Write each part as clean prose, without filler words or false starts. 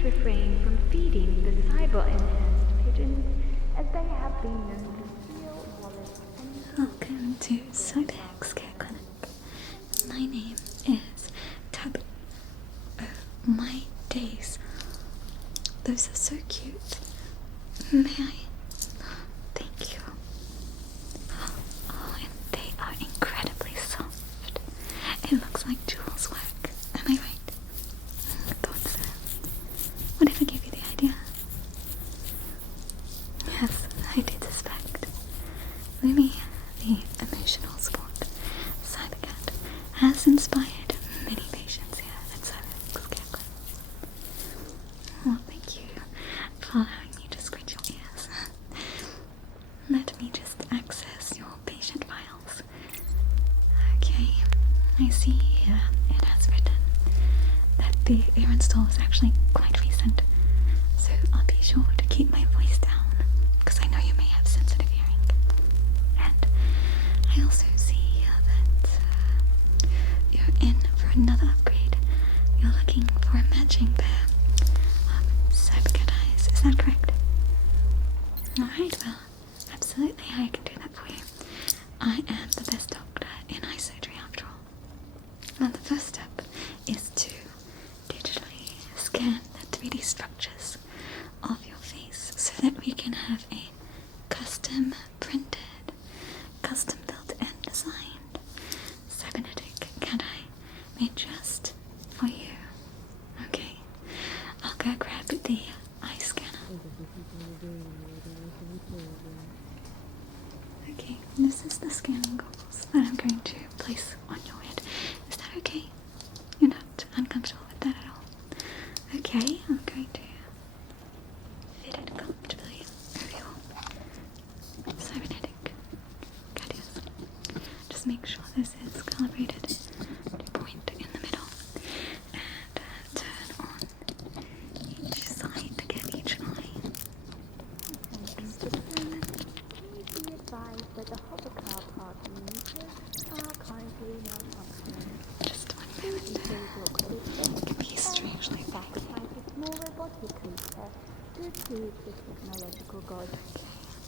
please refrain from feeding the cyber-enhanced pigeons as they have been known to steal wallets and... Welcome to Cyberx Care Clinic. My name is Tab. Oh, my days. Those are so cute. May I? Thank you. Oh, and they are incredibly soft. It looks like Jules' work. Am I right? I thought so. Whatever gave you the idea? Yes, I did suspect. Lily, the emotional support cybercat, has inspired many patients here at Cyberx Care Clinic. Well, thank you for allowing me to scratch your ears. Let me just access your patient files. Okay, I see here it has written that the ear install was actually quite recent, so I'll be sure to keep my voice down, because I know you may have sensitive hearing. And I also see here that you're in for another upgrade. You're looking for a matching pair of cybercat eyes, is that correct? Alright, well, absolutely, I can do that for you. I am the best doctor in eye surgery after all. And the first step is to digitally scan the 3D structures of your face so that we can have a custom printed, custom built and designed cybernetic cat eye made just for you. Okay, I'll go grab the eye scanner. Okay, this is the scanning goggles that I'm going to place on your head. Is that okay? You're not uncomfortable with that at all? Okay, I'm going to fit it comfortably over your cybernetic cat ears. Just make sure this is calibrated to point in the middle. And turn on each side to get each eye. Please be advised that the hovercar parking meters are currently malfunctioning. Just one moment. It can be strangely Sacrifice a small robotic creature to achieve the technological goal.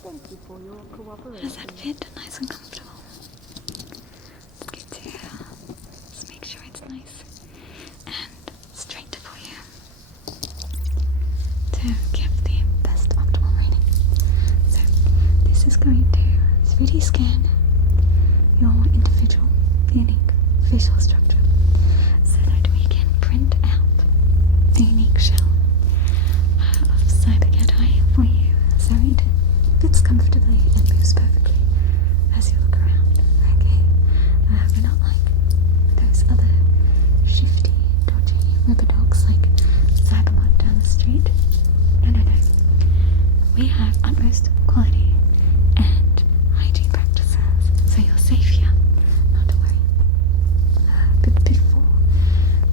Thank you for your cooperation. Does that fit? Nice and comfortable. It's good to just make sure it's nice and straight for you to give the best optimal reading. So this is going to 3D scan your individual unique facial structure so that we can print out a unique shell of cybercat eye for you so it fits comfortably and moves perfectly as you look around. Okay, we're not like those other shifty, dodgy rubber dogs like Cyberbot down the street. No. We have utmost quality and hygiene practices, so you're safe here, not to worry. But before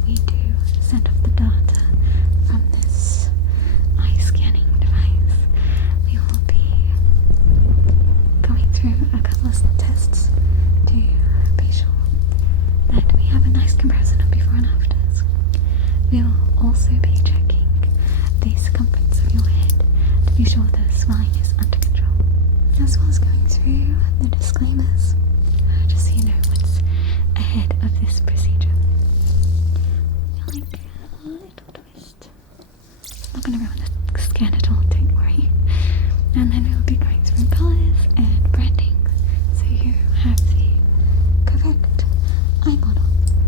we do send off the data from this eye scanning device, we will be going through a couple of tests to be sure that we have a nice comparison of before and afters. We will also be checking the circumference of your head to be sure the swelling is under control, as well as going through the disclaimers, just so you know what's ahead of this procedure. Like a little twist. It's not going to ruin the scan at all, don't worry. And then we'll be going through colours and branding, so you have the correct eye model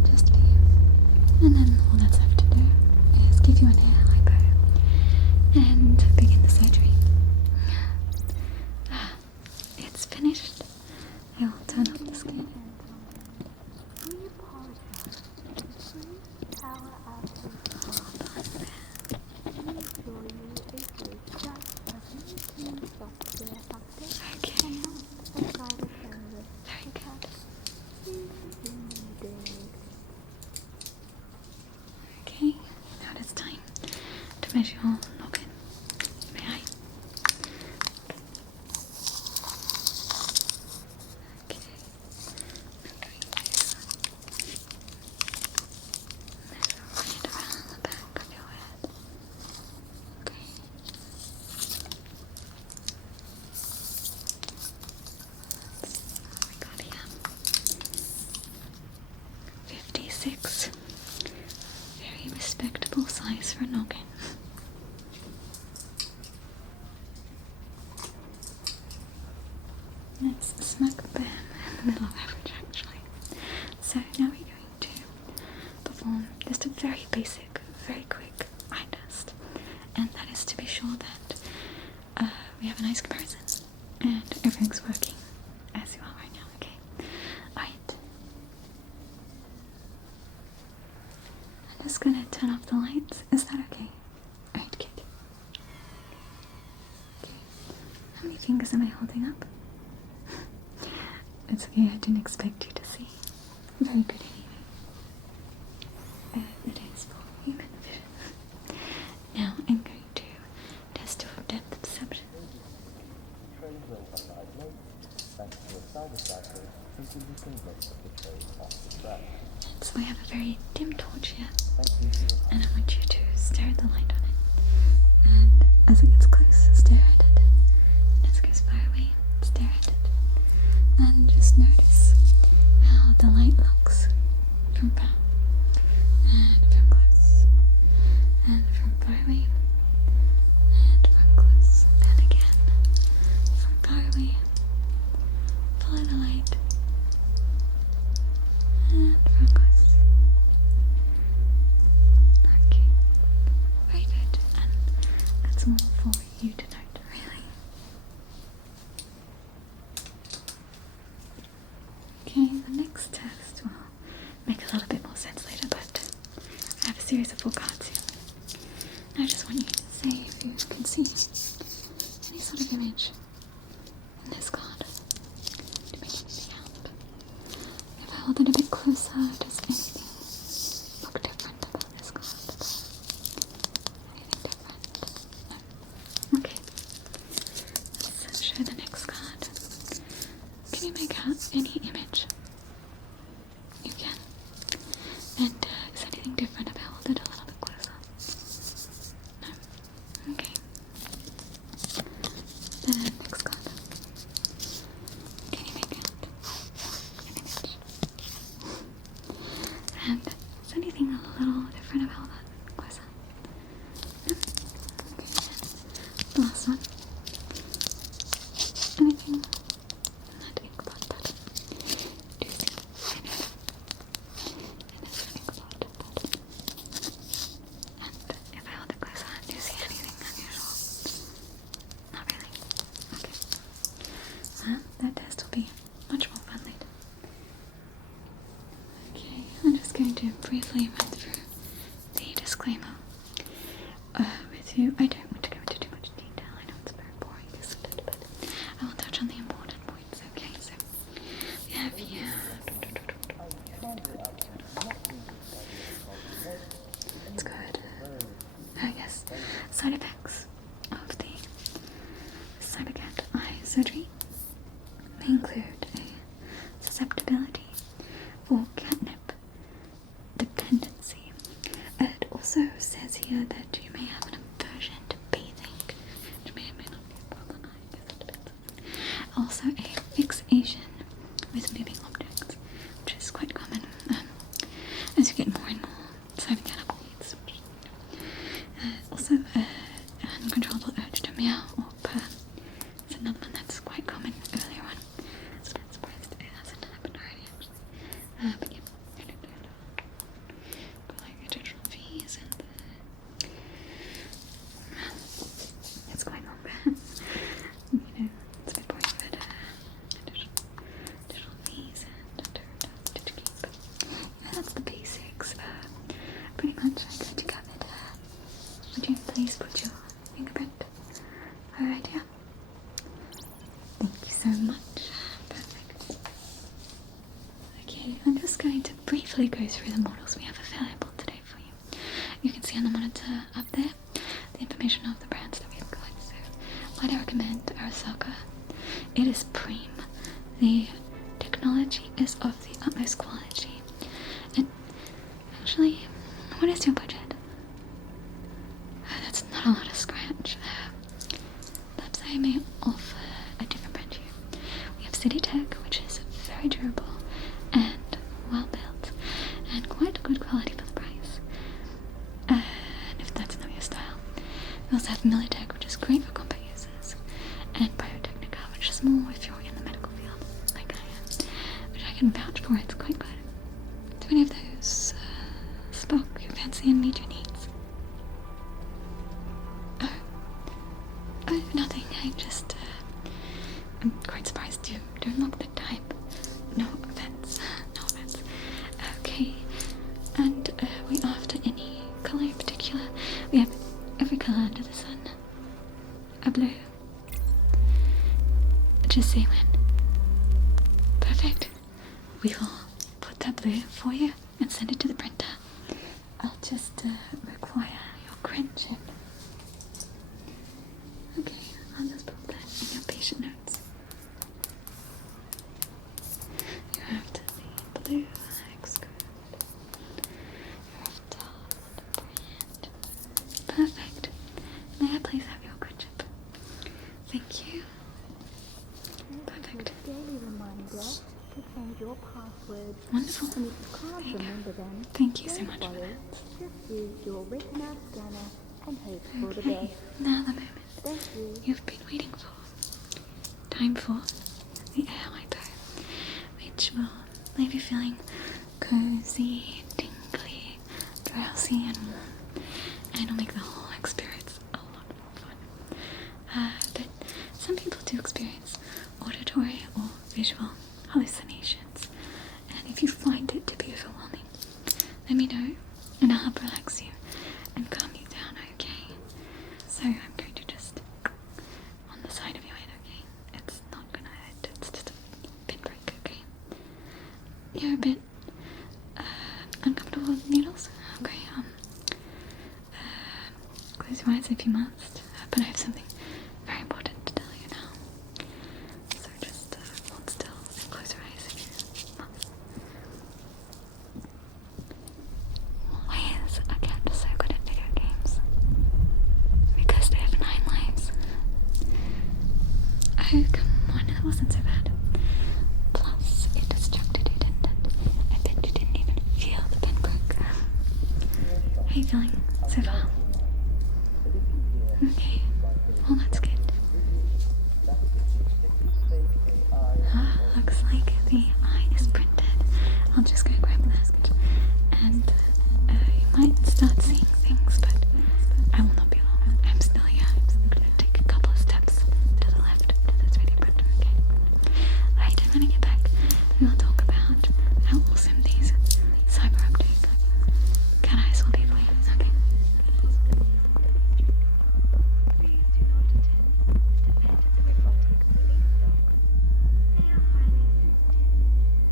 just for you. And then all that's left to do is give you an ear hypo and begin the surgery. It's finished. I will turn off the scan. We apologize. Please power outage. Hold on there. We assure you it is just a routine software update Okay, and not a private service. very good. Please continue doing it. Okay, now it's time to measure your noggin. May I? Okay. I'm going to measure right around the back of your head. B6. Very respectable size for a noggin. It's smack bam in the middle of average actually. So now we're going to perform just a very basic, very quick eye test. And that is to be sure that we have a nice comparison and everything's working as you are right now, okay? Alright. I'm just gonna turn off the lights. Is that okay? Alright, good. Okay. How many fingers am I holding up? It's okay, I didn't expect you to see. Very good anyway. It is for human vision. Now I'm going to test your depth perception. So I have a very dim torch here, and I want you to stare at the light on it. And as it gets close, stare at it. As it goes far away, stare at it. And just notice how the light looks from far and from close and from far away and from close and again from far away. Follow the light and from close. Okay, very good, and that's all for you to note, really. Okay, the next test will make a little bit more sense later, but I have a series of 4 cards here. And I just want you to say if you can see any sort of image in this card to make anything out. If I hold it a bit closer, does anything look different about this card? Anything different? No. Okay. Let's show the next card. Can you make out any image? You can. And is anything different if I hold it a little bit closer? No? Okay. The next card. Can you make out an image? And is anything a little different if I hold it closer? No? Okay. The last one. Anything in that ink blot button? Do you see anything in this ink blot button? And if I hold it closer, do you see anything unusual? Not really? Okay. Well, that test will be much more fun later. Okay, I'm just going to briefly run through the disclaimer with you. I don't want to go into too much detail. I know it's very boring, isn't it? But I will touch on the important points, okay? So, we have here. Let's go ahead. Yes, side effects of the Cybercat eye surgery may include a susceptibility for catnip dependency. It also says here that you may have an aversion to bathing, which may or may not be a problem. I guess it depends. Also, a fixation with moving objects, which is quite common as you get more and more Cybercat upgrades. Also, an uncontrollable urge to meow or purr is another one that's quite common earlier on. So I'm surprised it hasn't happened already, actually. But yeah. But like attentional fees and it's quite long. You know, it's a bit boring, but additional fees and to keep. Yeah, that's the basics. Pretty much I got you covered. Would you please put your fingerprint? Alright, yeah. Thank you so much. Perfect. Okay, I'm just going to briefly go through the models we have available today for you. You can see on the monitor up there the information of the brands that we've got. So I'd recommend Arasaka. It is prime. The technology is of the utmost quality. And actually, what is your budget? That's not a lot of scratch. Perhaps I may offer a different brand here. We have City Tech, which is very durable and well built and quite I'm quite surprised you don't look the type. No offense. No offense. Okay. And we after any colour in particular? We have every colour under the sun. A blue. Just say when. Perfect. We will put that blue for you and send it to the printer. I'll just require your credit chip. Okay, I'll just put that in your patient notes. You have to the blue X code. You have to the brand. Perfect. May I please have your credit chip? Thank you. Perfect. A daily reminder to change your password. Wonderful. And if you can't remember them, Thank you so don't much for worry. that. Just use your retina scanner and hope for the Okay, best. now the moment Thank you. you've been waiting for. Time for the air hypo, which will leave you feeling cozy, tingly, drowsy, and warm, and it'll make the whole experience a lot more fun. But some people do experience auditory or visual hallucinations, and if you find it to be overwhelming, let me know, and I'll help relax you and calm you down, okay? So I'm going to just on the side of your head, okay? It's not gonna hurt, it's just a pinprick, okay? You're a bit uncomfortable with needles? Okay, close your eyes if you must, but I have something very important to tell you now. So just hold still and close your eyes if you must. Why is a cat so good at video games? Because they have 9 lives. Oh, come on, that wasn't so bad. Plus, it distracted you, didn't it? I bet you didn't even feel the pinprick. How are you feeling so far? Okay, well that's good. Looks like the eye is printed. I'll just go grab that. And you might start seeing things, but I will not be long. I'm still here. I'm going to take a couple of steps to the left to this video printer, okay? Alright, I'm going to get back. We will talk about how awesome these cyber optic cat eyes will be for you, okay? Please do not attempt to vet the robotic police dog. They are highly sensitive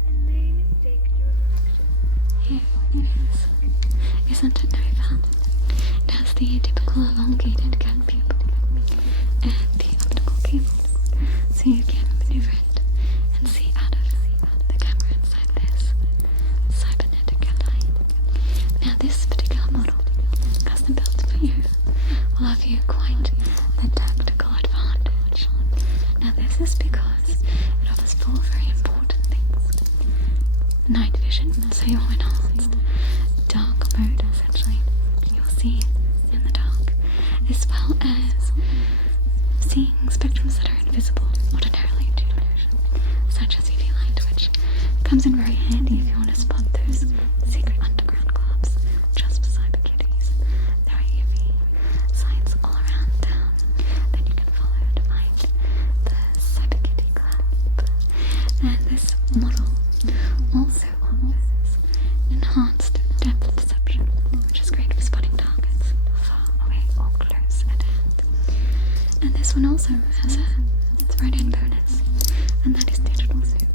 and may mistake your reflection. Here it is. Isn't it very fun? It has the typical elongated cat pupil and the optical cable, so you can maneuver it and see out of the camera inside this cybernetic cat eye. Now this particular model, custom built for you, will have you quite the tactical advantage. Now this is because it offers 4 very important things. Night vision, so you're enhanced. Dark mode, essentially. You'll see in the dark. As well as seeing spectrums that are invisible ordinarily to illusion, such as UV light, which comes in very handy if you want to spot those secret underground clubs just for cyber kitties. There are UV signs all around town that you can follow to find the cyber kitty club. And this model also offers enhanced depth perception, which is great for spotting targets far away or close at hand. And this one also has a thrown-in bonus, and that is digital zoom.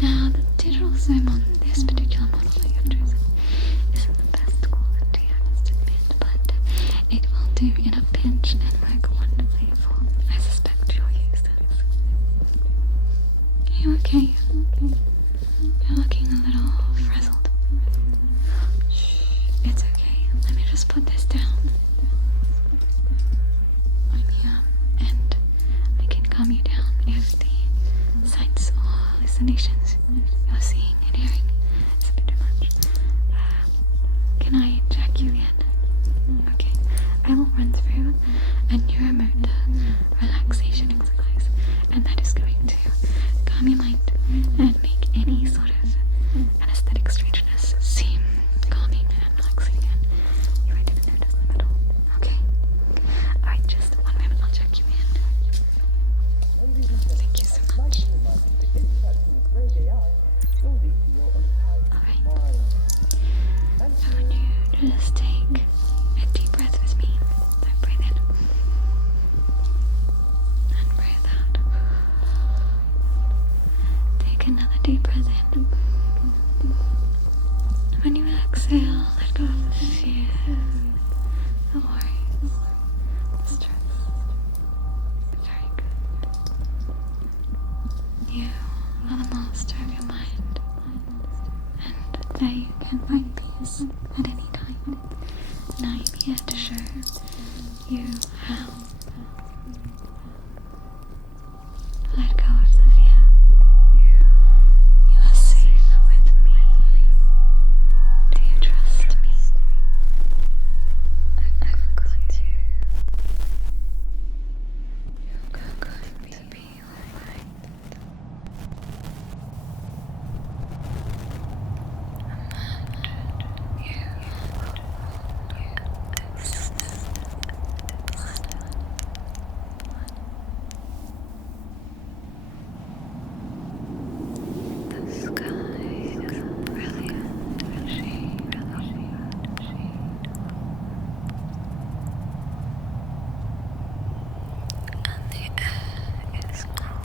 Now, the digital zoom on this particular model that you've chosen isn't the best quality, I must admit, but it will do in a pinch and work wonderfully for, I suspect, your users. Are you okay? You're looking a little frazzled. Shh, it's okay. Let me just put this down. I'm here, and I can calm you down if the sights or hallucinations you're seeing and hearing is a bit too much. Can I check you in? Okay, I will run through a neuromotor relaxation exercise, and that is going to calm your mind and make any sort of anesthetic strangeness seem calming and relaxing, and you won't even notice them at all. Okay? Alright, just one moment, I'll check you in. Take another deep breath in. And when you exhale, let go of the fear, the worries, the stress. Very good. You are the master of your mind. And there you can find peace at any time. And I am here to show you how. Let go of the fear. You are safe with me. Do you trust me? I've got you. You're going to be alright. The sky is a brilliant shade of and the air is cool.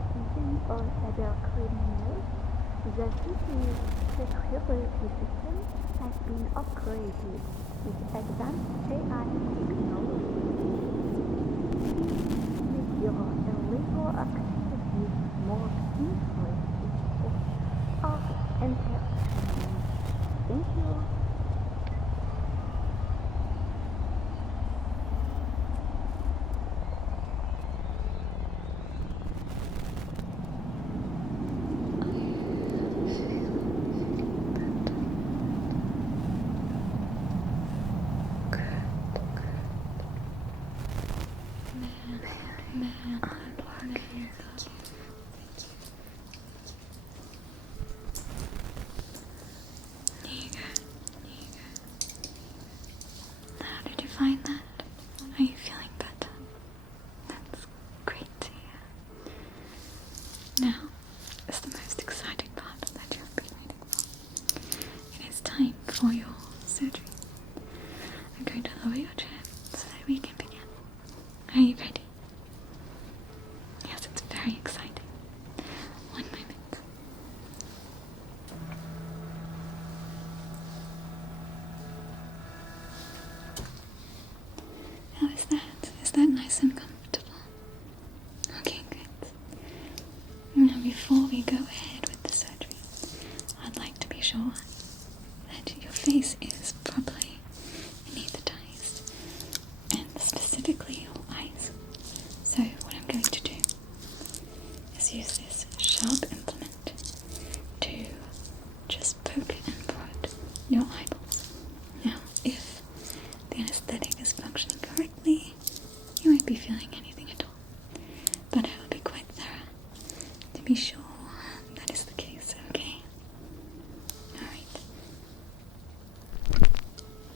Attention all adult criminals. The city respiratory system has been upgraded with advanced AI technology. These make your illegal activities more interesting of entertainment. Thank you. How did you find that? Are you feeling better? That's great to hear. Now is the most exciting part that you have been waiting for. It is time for your surgery. I'm going to lower your chair so that we can begin. Are you ready? Yes, it's very exciting. One moment. How is that? Is that nice and comfortable? Okay, good. Now, before we go ahead with the surgery, I'd like to be sure that your face is properly anesthetized, and specifically your eyes. So, what I'm going to do is use this sharp implement to just poke and prod your eyeballs. Now, if the anesthetic is functioning correctly, you won't be feeling anything at all. But I will be quite thorough to be sure that is the case, okay? Alright.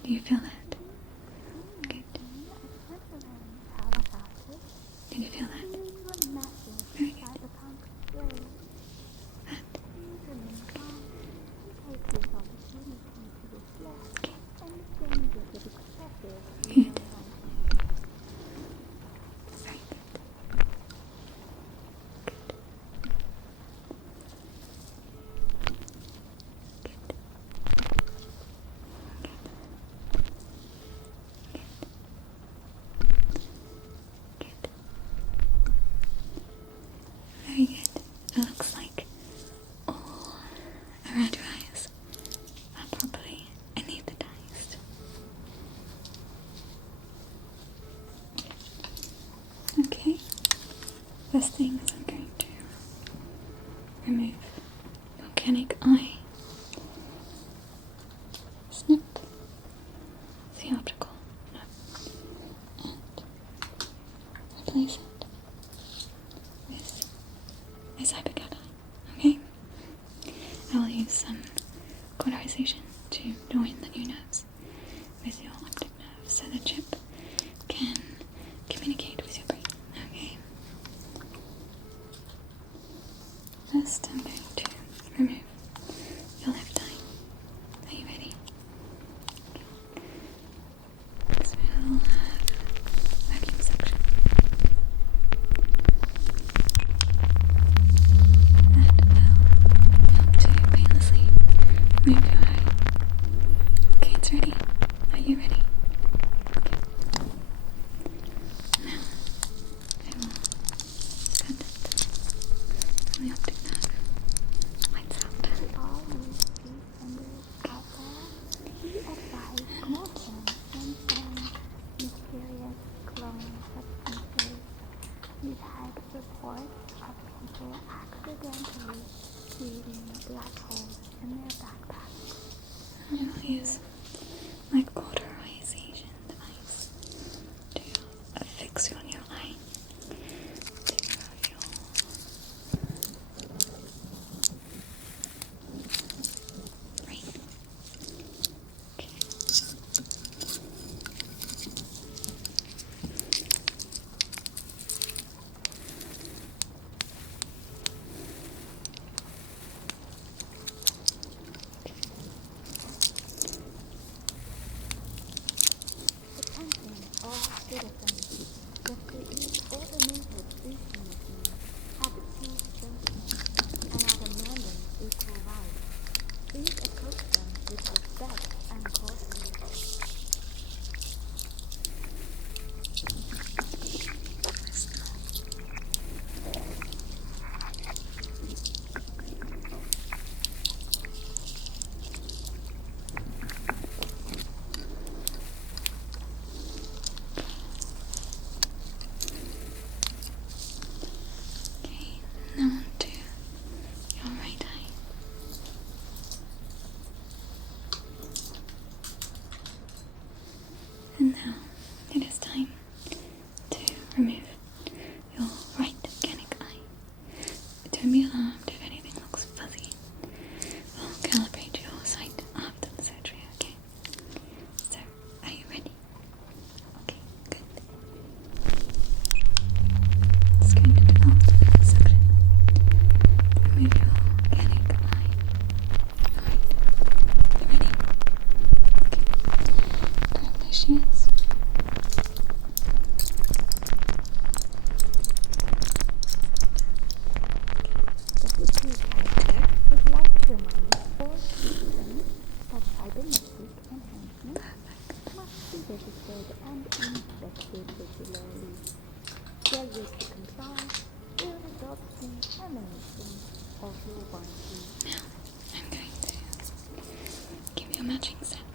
Do you feel that? Good. Did you feel that? Very good. That. Okay. Good. Very good. Very good. It looks like all around your eyes are properly anesthetized. Okay. First thing is I'm going to remove your organic eye. Snip the optical nerve and replace it with this hypercat eye. Okay? I will use some cauterization to join the new nerves with your optic nerve so the chip can communicate with your brain. Okay? First, I'm going to remove your left eye. Are you ready? So we'll have vacuum suction. That will help to painlessly move your eye. Okay, it's ready. Are you ready? Okay. Now, I will cut it from the optic nerve. Lights out. All new street vendors out there, be advised caution when selling mysterious clone substances. We've had reports of people accidentally creating black holes in their backpacks. I will use my cauterization device to affix you on your eye to remove your brain. Okay. Attention all citizens, the city's automated sushi machine have achieved judgment and are demanding equal rights. Please she is. The Hippie Council would like to remind all citizens that cybernetic enhancements must be registered and inspected regularly. Failure to comply will result in termination of your warranty. Now, I'm going to give you a matching set.